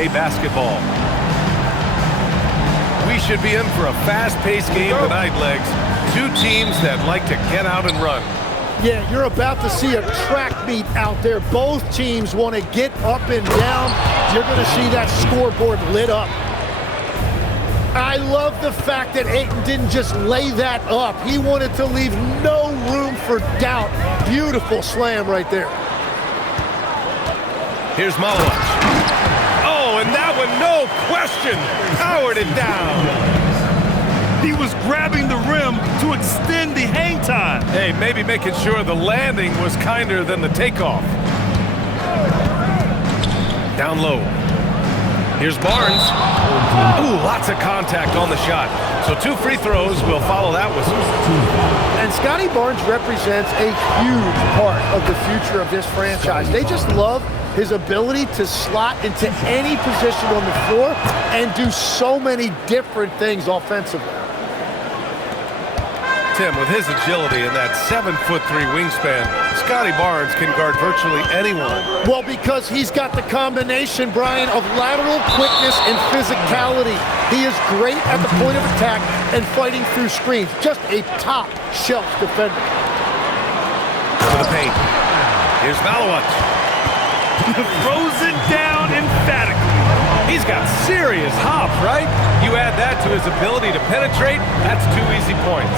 NBA basketball. We should be in for a fast-paced game tonight, Legs. Two teams that like to get out and run. Yeah, you're about to see a track meet out there. Both teams want to get up and down. You're going to see that scoreboard lit up. I love the fact that Ayton didn't just lay that up. He wanted to leave no room for doubt. Beautiful slam right there. Here's Malowicz. Oh, and that one, no question, powered it down. He was grabbing the rim to extend the hang time. Hey, maybe making sure the landing was kinder than the takeoff. Down low. Here's Barnes. Ooh, lots of contact on the shot. So 2 free throws will follow that whistle. And Scotty Barnes represents a huge part of the future of this franchise. They just love his ability to slot into any position on the floor and do so many different things offensively. Tim, with his agility and that 7'3" wingspan, Scotty Barnes can guard virtually anyone. Well, because he's got the combination, Brian, of lateral quickness and physicality. He is great at the point of attack and fighting through screens. Just a top-shelf defender. To the paint. Here's Malowicz. Throws it down emphatically. He's got serious hop, right? You add that to his ability to penetrate, that's 2 easy points.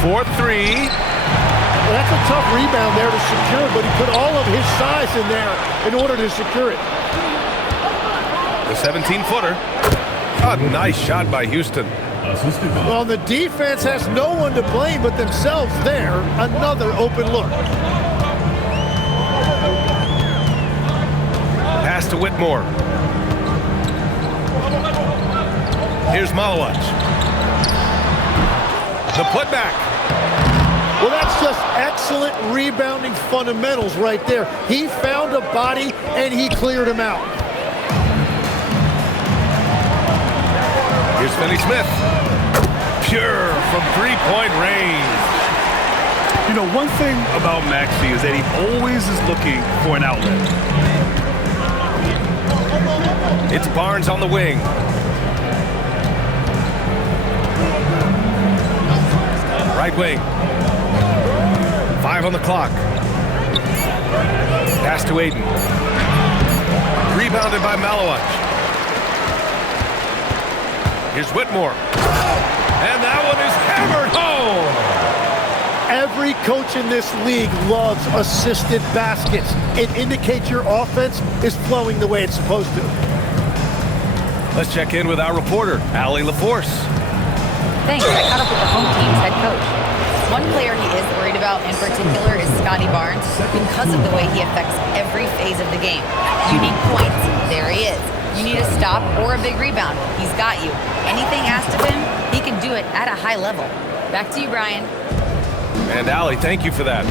4-3. Well, that's a tough rebound there to secure, but he put all of his size in there in order to secure it. The 17-footer. A nice shot by Houston. Well, the defense has no one to blame but themselves there. Another open look. Pass to Whitmore. Here's Malowicz. The putback. Well, that's just excellent rebounding fundamentals right there. He found a body, and he cleared him out. Here's Finney-Smith. Pure from three-point range. You know, one thing about Maxey is that he always is looking for an outlet. It's Barnes on the wing. Right wing. 5 on the clock. Pass to Ayton. Rebounded by Malowicz. Here's Whitmore. And that one is hammered home. Every coach in this league loves assisted baskets. It indicates your offense is flowing the way it's supposed to. Let's check in with our reporter, Allie LaForce. Thanks. I caught up with the home team's head coach. One player he is worried about in particular is Scotty Barnes because of the way he affects every phase of the game. You need points. There he is. You need a stop or a big rebound. He's got you. Anything asked of him, he can do it at a high level. Back to you, Brian. And Allie, thank you for that.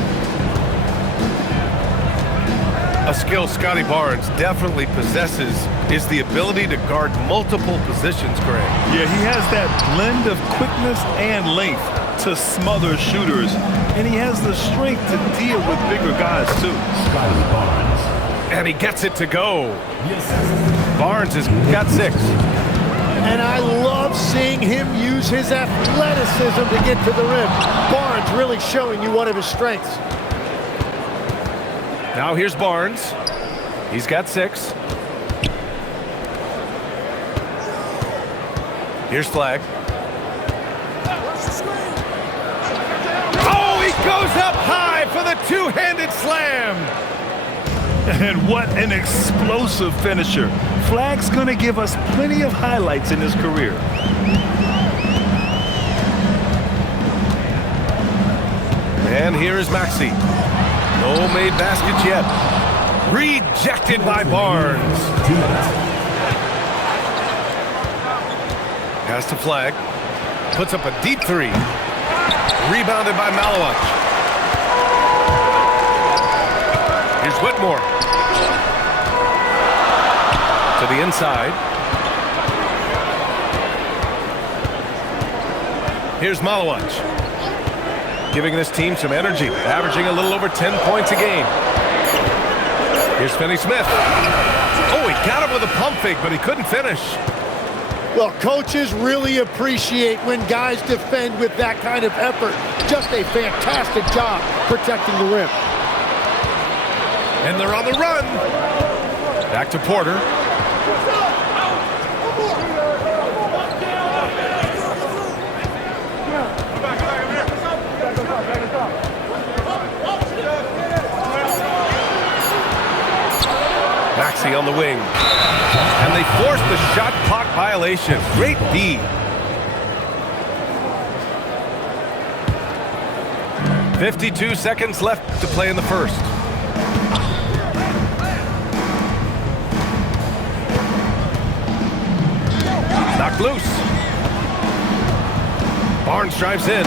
A skill Scotty Barnes definitely possesses is the ability to guard multiple positions, Greg. Yeah, he has that blend of quickness and length to smother shooters, and he has the strength to deal with bigger guys, too. Scotty Barnes. And he gets it to go. Barnes has got 6. And I love seeing him use his athleticism to get to the rim. Barnes really showing you one of his strengths. Now here's Barnes. He's got 6. Here's Flag. Oh, he goes up high for the two-handed slam. And what an explosive finisher. Flag's going to give us plenty of highlights in his career. And here is Maxey. No made baskets yet. Rejected by Barnes. Pass to Flag. Puts up a deep 3. Rebounded by Malowicz. Here's Whitmore. To the inside. Here's Malowicz. Giving this team some energy, averaging a little over 10 points a game. Here's Finney-Smith. Oh, he got him with a pump fake, but he couldn't finish. Well, coaches really appreciate when guys defend with that kind of effort. Just a fantastic job protecting the rim. And they're on the run. Back to Porter. Maxey on the wing. And they force the shot clock violation. Great D. 52 seconds left to play in the first. Knocked loose. Barnes drives in.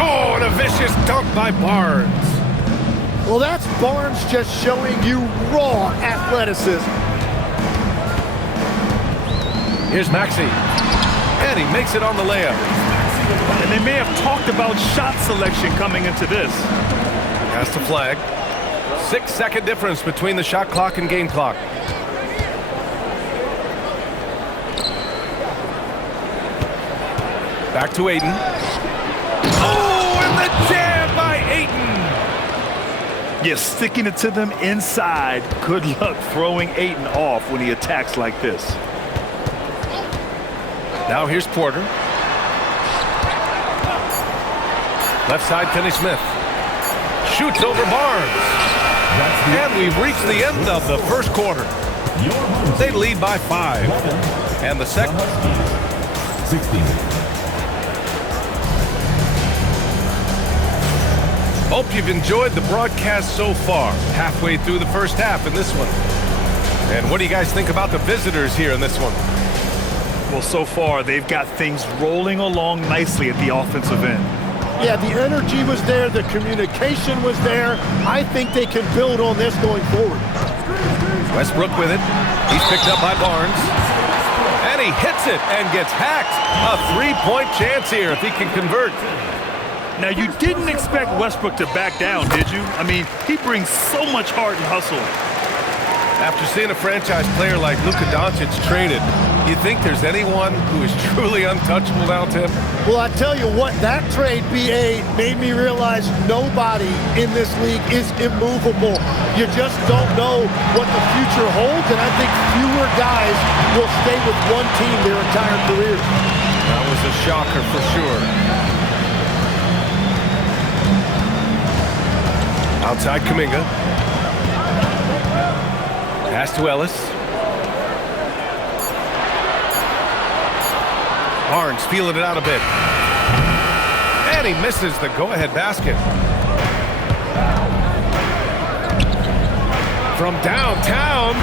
Oh, and a vicious dunk by Barnes. Well, that's Barnes just showing you raw athleticism. Here's Maxey. And he makes it on the layup. And they may have talked about shot selection coming into this. Has to flag. 6-second difference between the shot clock and game clock. Back to Ayton. Oh, and the jam by Ayton. Yeah, sticking it to them inside. Good luck throwing Ayton off when he attacks like this. Now here's Porter. Left side, Finney-Smith. Shoots over Barnes. And we've reached the end of the first quarter. They lead by 5. And the second. 16. Hope you've enjoyed the broadcast so far. Halfway through the first half in this one. And what do you guys think about the visitors here in this one? Well, so far, they've got things rolling along nicely at the offensive end. Yeah, the energy was there. The communication was there. I think they can build on this going forward. Westbrook with it. He's picked up by Barnes. And he hits it and gets hacked. A 3-point chance here if he can convert. Now, you didn't expect Westbrook to back down, did you? I mean, he brings so much heart and hustle. After seeing a franchise player like Luka Doncic traded, you think there's anyone who is truly untouchable now, Tim? Well, I tell you what, that trade, BA, made me realize nobody in this league is immovable. You just don't know what the future holds, and I think fewer guys will stay with one team their entire career. That was a shocker for sure. Outside Kuminga. Pass to Ellis. Barnes feeling it out a bit. And he misses the go-ahead basket. From downtown.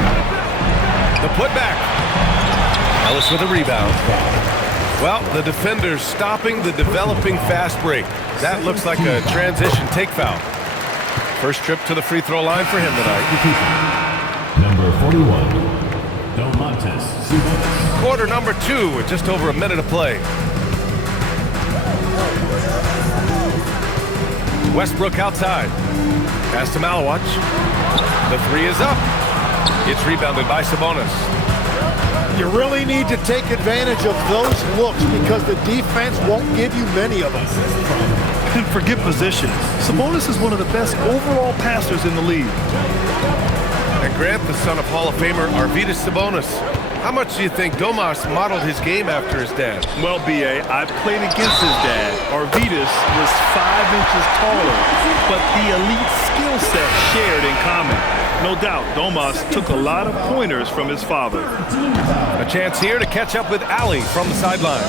The putback. Ellis with a rebound. Well, the defender's stopping the developing fast break. That looks like a transition take foul. First trip to the free throw line for him tonight. Number 41, Domantas Sabonis. Quarter number 2 with just over a minute of play. Westbrook outside. Pass to Malawach. The 3 is up. It's rebounded by Sabonis. You really need to take advantage of those looks because the defense won't give you many of them. And forget position. Sabonis is one of the best overall passers in the league. And Grant, the son of Hall of Famer Arvydas Sabonis. How much do you think Domas modeled his game after his dad? Well, B.A., I've played against his dad. Arvydas was 5 inches taller, but the elite skill set shared in common. No doubt, Domas took a lot of pointers from his father. A chance here to catch up with Allie from the sideline.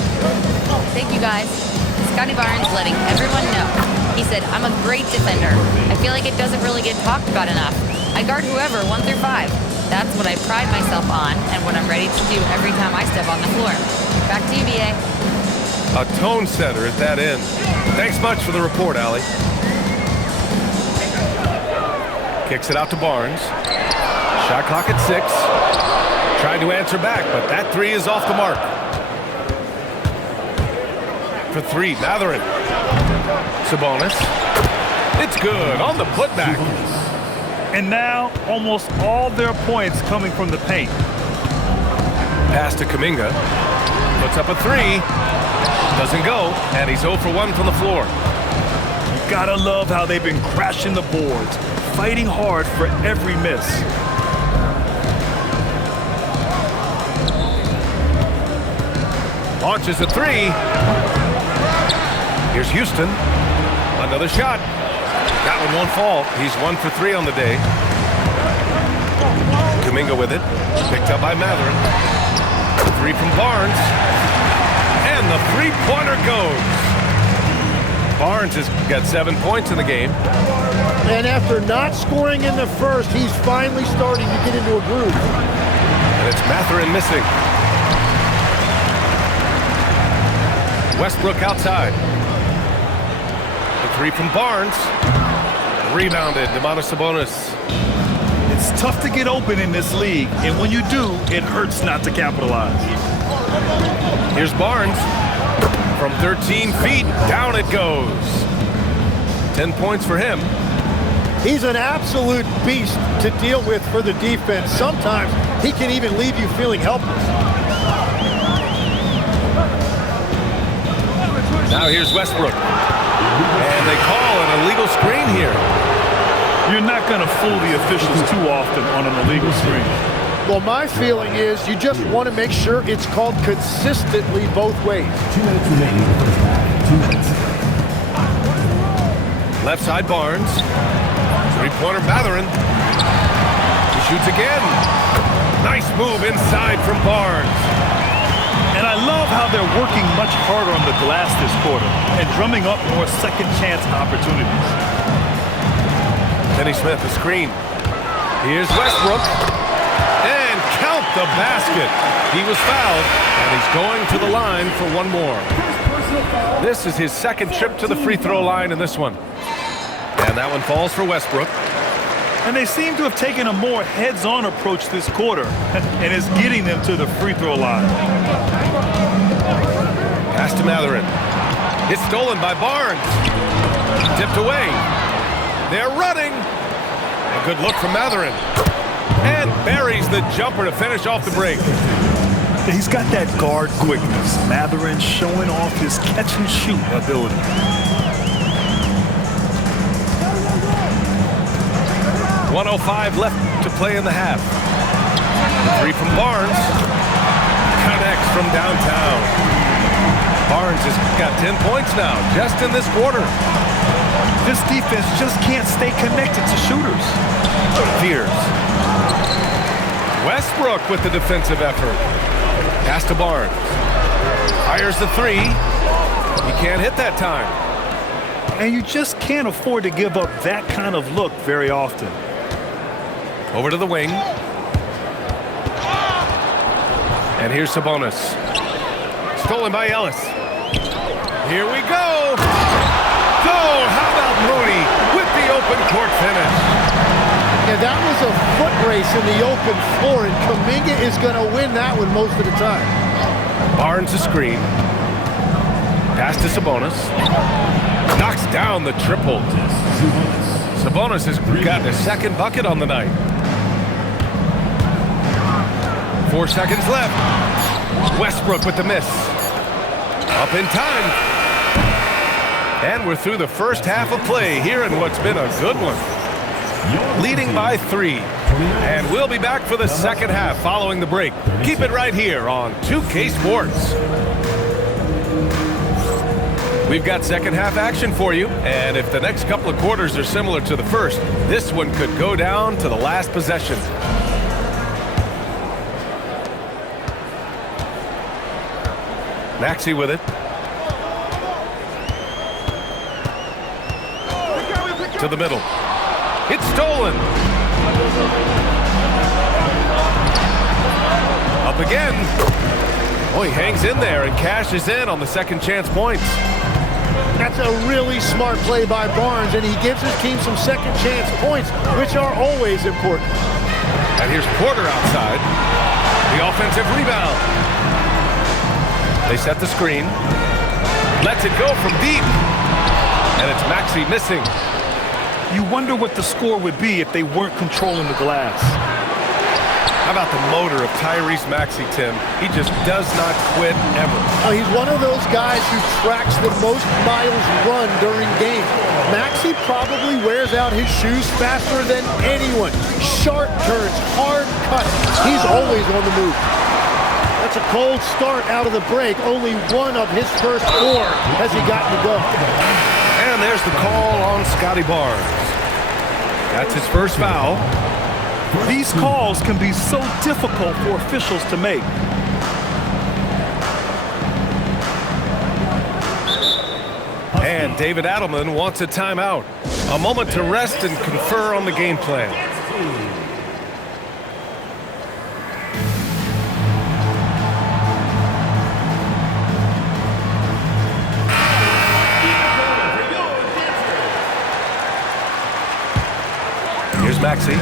Thank you, guys. Scotty Barnes letting everyone know. He said, I'm a great defender. I feel like it doesn't really get talked about enough. I guard whoever, 1 through 5. That's what I pride myself on and what I'm ready to do every time I step on the floor. Back to you, B.A. A tone setter at that end. Thanks much for the report, Allie. Kicks it out to Barnes. Shot clock at 6. Trying to answer back, but that 3 is off the mark. For 3, Mathurin. Sabonis. It's good on the putback. And now almost all their points coming from the paint. Pass to Kuminga. Puts up a three. Doesn't go. And he's 0 for 1 from the floor. You gotta love how they've been crashing the boards, fighting hard for every miss. Launches a three. Here's Houston. Another shot. That one won't fall. He's 1 for 3 on the day. Kuminga with it. Picked up by Matherin. Three from Barnes. And the three-pointer goes. Barnes has got 7 points in the game. And after not scoring in the first, he's finally starting to get into a groove. And it's Matherin missing. Westbrook outside. The three from Barnes. Rebounded, Domantas Sabonis. It's tough to get open in this league, and when you do, it hurts not to capitalize. Here's Barnes. From 13 feet, down it goes. 10 points for him. He's an absolute beast to deal with for the defense. Sometimes he can even leave you feeling helpless. Now here's Westbrook. And they call an illegal screen here. You're not going to fool the officials too often on an illegal screen. Well, my feeling is you just want to make sure it's called consistently both ways. 2 minutes remaining in the first half. 2 minutes. Left side Barnes. Three-pointer Matherin. He shoots again. Nice move inside from Barnes. And I love how they're working much harder on the glass this quarter and drumming up more second chance opportunities. Kenny Smith, a screen. Here's Westbrook. And count the basket. He was fouled, and he's going to the line for one more. This is his second trip to the free throw line in this one. And that one falls for Westbrook. And they seem to have taken a more heads-on approach this quarter and is getting them to the free throw line. Pass to Matherin. It's stolen by Barnes. Tipped away. They're running. A good look from Matherin. And buries the jumper to finish off the break. He's got that guard quickness. Matherin showing off his catch-and-shoot ability. .105 left to play in the half. The three from Barnes. Connects from downtown. Barnes has got 10 points now, just in this quarter. This defense just can't stay connected to shooters. Fears. Westbrook with the defensive effort. Pass to Barnes. Fires the three. He can't hit that time. And you just can't afford to give up that kind of look very often. Over to the wing. And here's Sabonis. Stolen by Ellis. Here we go. Oh, how about Moody with the open court finish? Yeah, that was a foot race in the open floor, and Kuminga is going to win that one most of the time. Barnes a screen. Pass to Sabonis. Knocks down the triple. Sabonis has gotten a second bucket on the night. 4 seconds left. Westbrook with the miss. Up in time. And we're through the first half of play here in what's been a good one. Leading by 3. And we'll be back for the second half following the break. Keep it right here on 2K Sports. We've got second half action for you, and if the next couple of quarters are similar to the first, this one could go down to the last possession. Maxey with it. To the middle. It's stolen. Up again. Oh, he hangs in there and cashes in on the second chance points. That's a really smart play by Barnes, and he gives his team some second chance points, which are always important. And here's Porter outside. The offensive rebound. They set the screen. Lets it go from deep. And it's Maxey missing. You wonder what the score would be if they weren't controlling the glass. How about the motor of Tyrese Maxey, Tim? He just does not quit ever. He's one of those guys who tracks the most miles run during games. Maxey probably wears out his shoes faster than anyone. Sharp turns, hard cuts. He's always on the move. That's a cold start out of the break. Only one of his first 4 has he gotten to go. And there's the call on Scotty Barnes. That's his first foul. These calls can be so difficult for officials to make. And David Adelman wants a timeout. A moment to rest and confer on the game plan. Here's Maxey.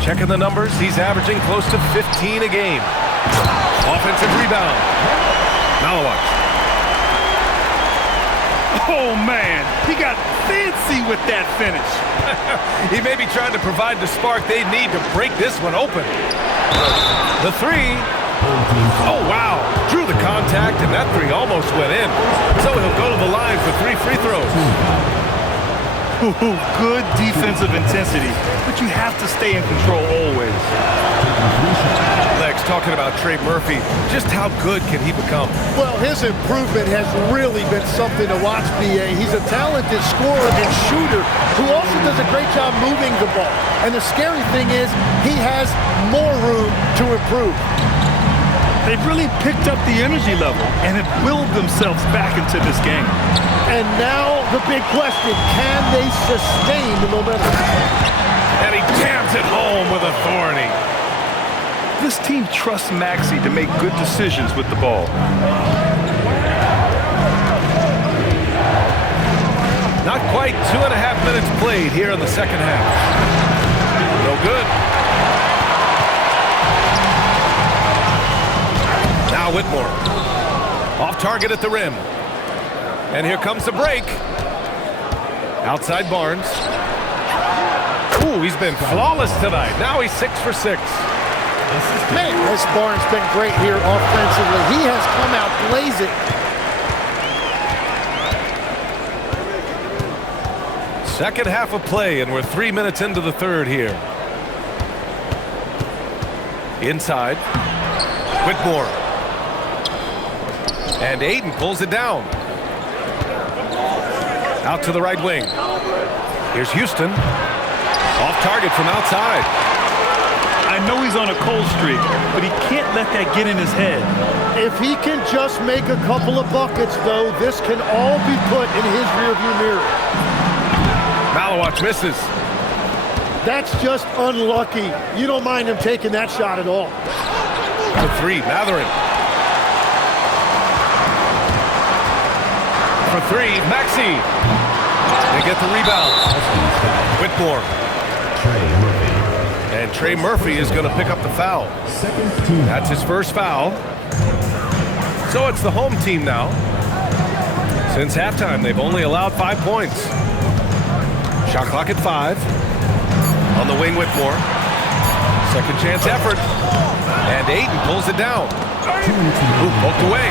Checking the numbers, he's averaging close to 15 a game. Offensive rebound. Malawak. Oh, man, he got fancy with that finish. He may be trying to provide the spark they need to break this one open. The 3. Oh, wow. Drew the contact, and that 3 almost went in. So he'll go to the line for 3 free throws. Good defensive intensity, but you have to stay in control always. Lex talking about Trey Murphy. Just how good can he become? Well, his improvement has really been something to watch, B.A. He's a talented scorer and shooter who also does a great job moving the ball. And the scary thing is he has more room to improve. They've really picked up the energy level and have willed themselves back into this game. And now the big question, can they sustain the momentum? And he jams it home with authority. This team trusts Maxey to make good decisions with the ball. Not quite 2.5 minutes played here in the second half. No good. Now Whitmore. Off target at the rim. And here comes the break. Outside Barnes. Ooh, he's been flawless tonight. Now he's 6 for 6. Man, this Barnes been great here offensively. He has come out blazing. Second half of play, and we're 3 minutes into the third here. Inside. Whitmore. And Aiden pulls it down. Out to the right wing. Here's Houston. Off target from outside. I know he's on a cold streak, but he can't let that get in his head. If he can just make a couple of buckets, though, this can all be put in his rearview mirror. Malawak misses. That's just unlucky. You don't mind him taking that shot at all. The 3, Matherin. For 3, Maxey. They get the rebound. Whitmore. And Trey Murphy is going to pick up the foul. That's his first foul. So it's the home team now. Since halftime, they've only allowed 5 points. Shot clock at 5. On the wing, Whitmore. Second chance effort. And Aiden pulls it down. Ooh, poked away.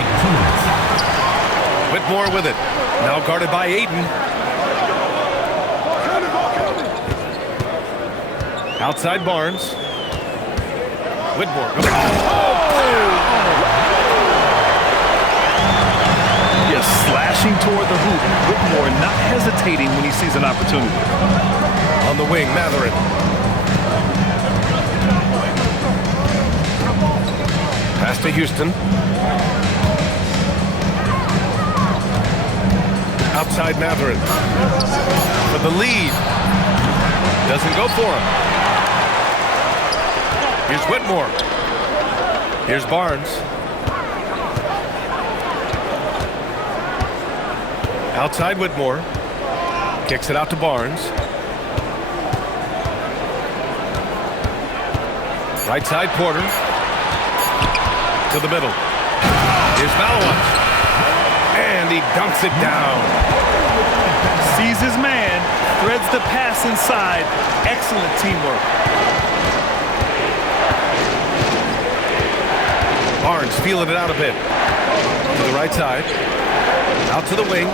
Whitmore with it. Now guarded by Aiden. Outside Barnes. Whitmore. Yes, slashing toward the hoop. Whitmore not hesitating when he sees an opportunity. On the wing, Matherin. Pass to Houston. Outside Matherin. For the lead. Doesn't go for him. Here's Whitmore. Here's Barnes. Outside Whitmore. Kicks it out to Barnes. Right side Porter. To the middle. Here's Malawak. And he dunks it down. Sees his man. threads the pass inside. Excellent teamwork. Barnes feeling it out a bit. To the right side. Out to the wing.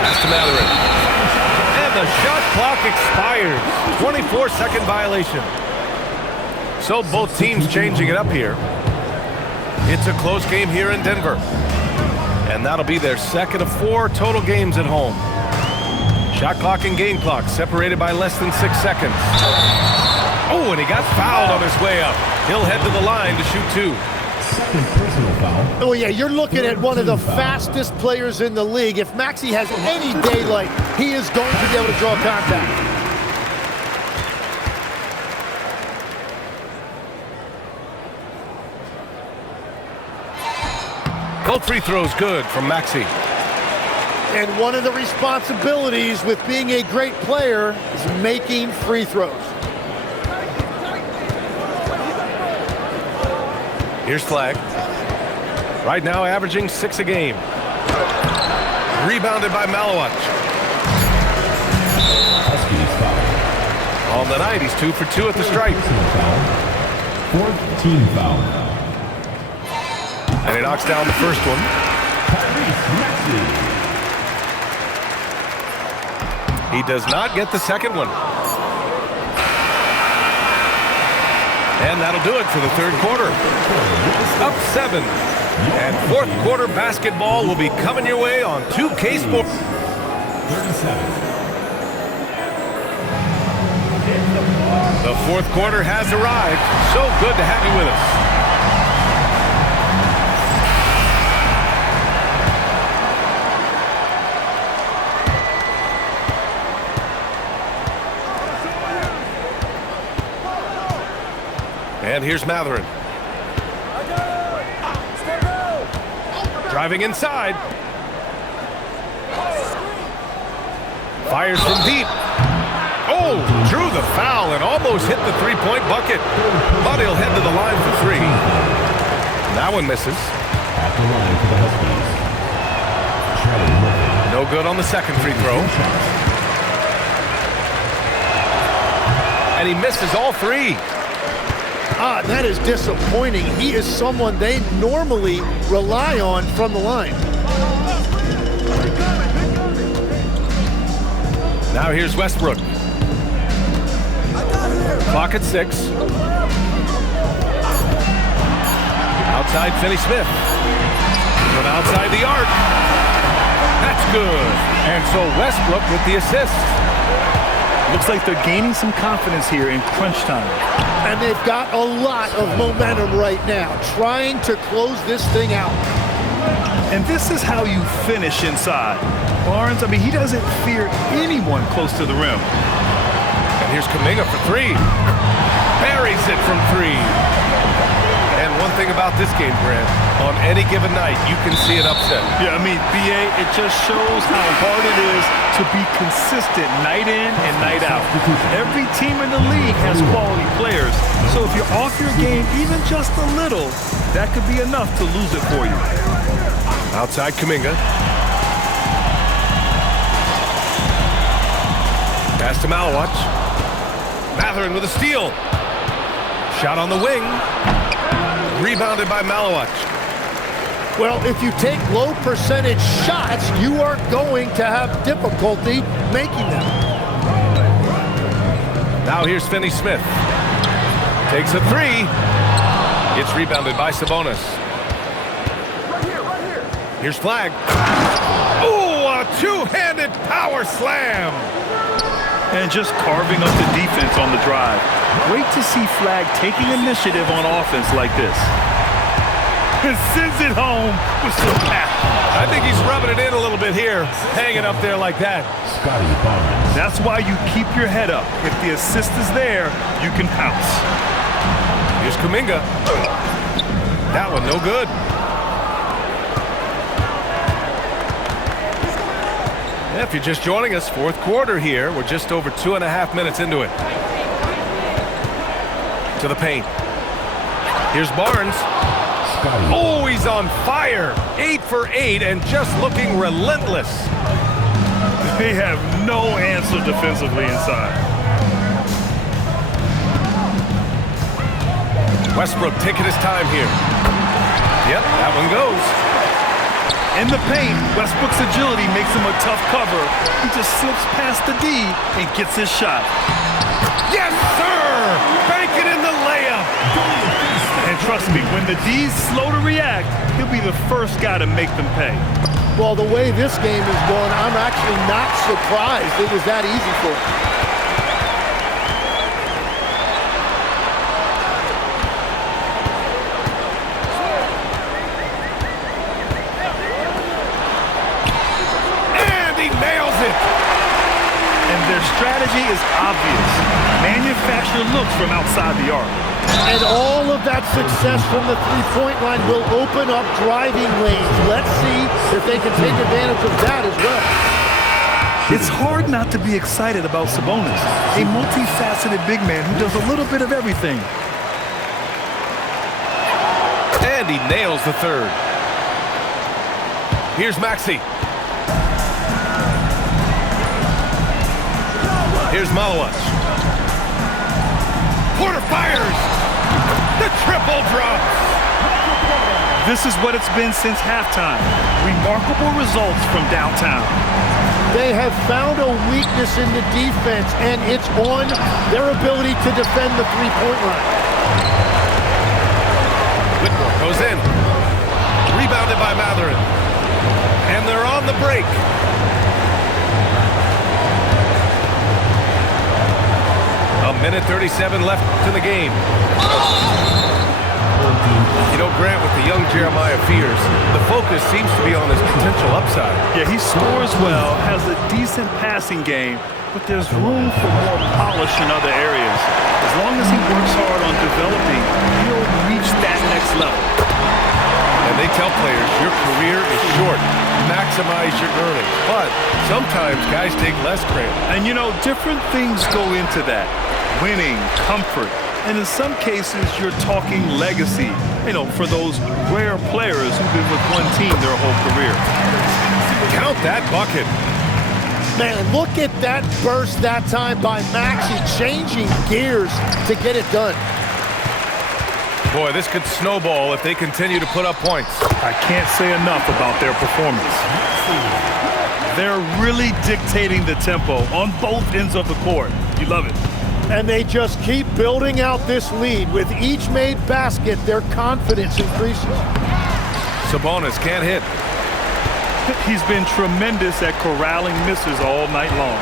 Pass to Matherin. And the shot clock expires. 24-second violation. So both teams changing it up here. It's a close game here in Denver. And that'll be their second of 4 total games at home. Shot clock and game clock separated by less than 6 seconds. Oh, and he got fouled on his way up. He'll head to the line to shoot 2. Second personal foul. Oh, yeah, you're looking at one of the fastest players in the league. If Maxey has any daylight, he is going to be able to draw contact. Both free throws good from Maxey. And one of the responsibilities with being a great player is making free throws. Here's Flag. Right now averaging 6 a game. Rebounded by Malawach. Huskies foul. On the night, he's 2 for 2 at the stripe. Personal foul. Fourth team foul. And he knocks down the first one. Maxey. He does not get the second one. And that'll do it for the third quarter. Up 7. And fourth quarter basketball will be coming your way on 2K Sports. 37. The fourth quarter has arrived. So good to have you with us. And here's Matherin. Driving inside. Fires from deep. Oh, drew the foul and almost hit the three-point bucket. But he'll head to the line for 3. That one misses. At the line for the Huskies. Charlie Murphy. No good on the second free throw. And he misses all 3. That is disappointing. He is someone they normally rely on from the line. Now here's Westbrook. Clock at 6. Outside Finney-Smith. From outside the arc. That's good. And so Westbrook with the assist. Looks like they're gaining some confidence here in crunch time. And they've got a lot of momentum right now, trying to close this thing out. And this is how you finish inside. Barnes, I mean, he doesn't fear anyone close to the rim. And here's Kuminga for 3. Buries it from 3. And one thing about this game, Grant, on any given night, you can see an upset. Yeah, I mean, BA, it just shows how hard it is to be consistent night in and night out. Every team in the league has quality players. So if you're off your game even just a little, that could be enough to lose it for you. Outside Kuminga. Pass to Malawach. Matherin with a steal. Shot on the wing. Rebounded by Malawach. Well, if you take low percentage shots, you are going to have difficulty making them. Now here's Finney-Smith. Takes a 3. It's rebounded by Sabonis. Here's Flag. Ooh, a two-handed power slam. And just carving up the defense on the drive. Great to see Flag taking initiative on offense like this. And sends it home with some passion. I think he's rubbing it in a little bit here, hanging up there like that. Scotty Barnes. That's why you keep your head up. If the assist is there, you can pounce. Here's Kuminga. That one no good. If you're just joining us, fourth quarter here. We're just over 2.5 minutes into it. To the paint. Here's Barnes. Scotty. Oh, he's on fire. 8 for 8 and just looking relentless. They have no answer defensively inside. Westbrook taking his time here. Yep, that one goes. In the paint, Westbrook's agility makes him a tough cover. He just slips past the D and gets his shot. Yes, sir! Banking in the layup. And trust me, when the D's slow to react, he'll be the first guy to make them pay. Well, the way this game is going, I'm actually not surprised it was that easy for him. Their strategy is obvious. Manufacture looks from outside the arc. And all of that success from the three-point line will open up driving lanes. Let's see if they can take advantage of that as well. It's hard not to be excited about Sabonis, a multifaceted big man who does a little bit of everything. And he nails the third. Here's Maxey. Here's Malawach. Porter fires. The triple drops. This is what it's been since halftime. Remarkable results from downtown. They have found a weakness in the defense, and it's on their ability to defend the three-point line. Whitmore goes in. Rebounded by Matherin. And they're on the break. A minute 37 left in the game. You know, Grant, with the young Jeremiah Fears, the focus seems to be on his potential upside. Yeah, he scores well, has a decent passing game, but there's room for more polish in other areas. As long as he works hard on developing, he'll reach that next level. And they tell players, your career is short. Maximize your earnings. But sometimes guys take less credit. And, you know, different things go into that. Winning, comfort, and in some cases, you're talking legacy, you know, for those rare players who've been with one team their whole career. Count that bucket. Man, look at that burst that time by Maxey, changing gears to get it done. Boy, this could snowball if they continue to put up points. I can't say enough about their performance. They're really dictating the tempo on both ends of the court. You love it. And they just keep building out this lead. With each made basket, their confidence increases. Sabonis can't hit. He's been tremendous at corralling misses all night long.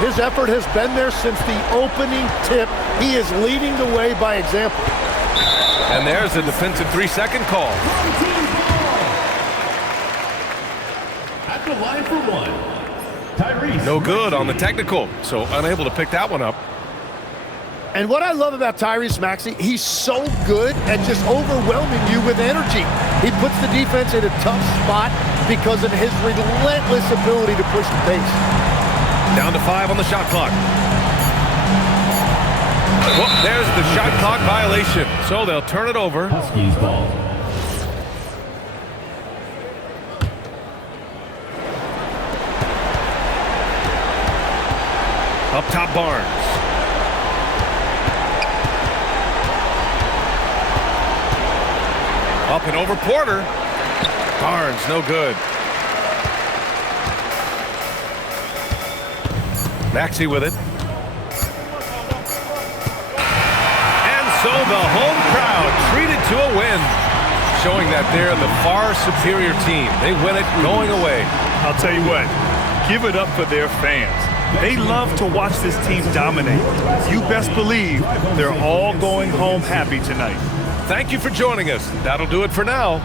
His effort has been there since the opening tip. He is leading the way by example. And there's a defensive 3-second call. At the line for one, Tyrese. No good on the technical, so unable to pick that one up. And what I love about Tyrese Maxey, he's so good at just overwhelming you with energy. He puts the defense in a tough spot because of his relentless ability to push the pace. Down to 5 on the shot clock. Well, there's the shot clock violation, so they'll turn it over. Huskies ball. Up top, Barnes. Up and over Porter. Barnes, no good. Maxey with it. And so the home crowd treated to a win, showing that they're the far superior team. They win it going away. I'll tell you what, give it up for their fans. They love to watch this team dominate. You best believe they're all going home happy tonight. Thank you for joining us. That'll do it for now.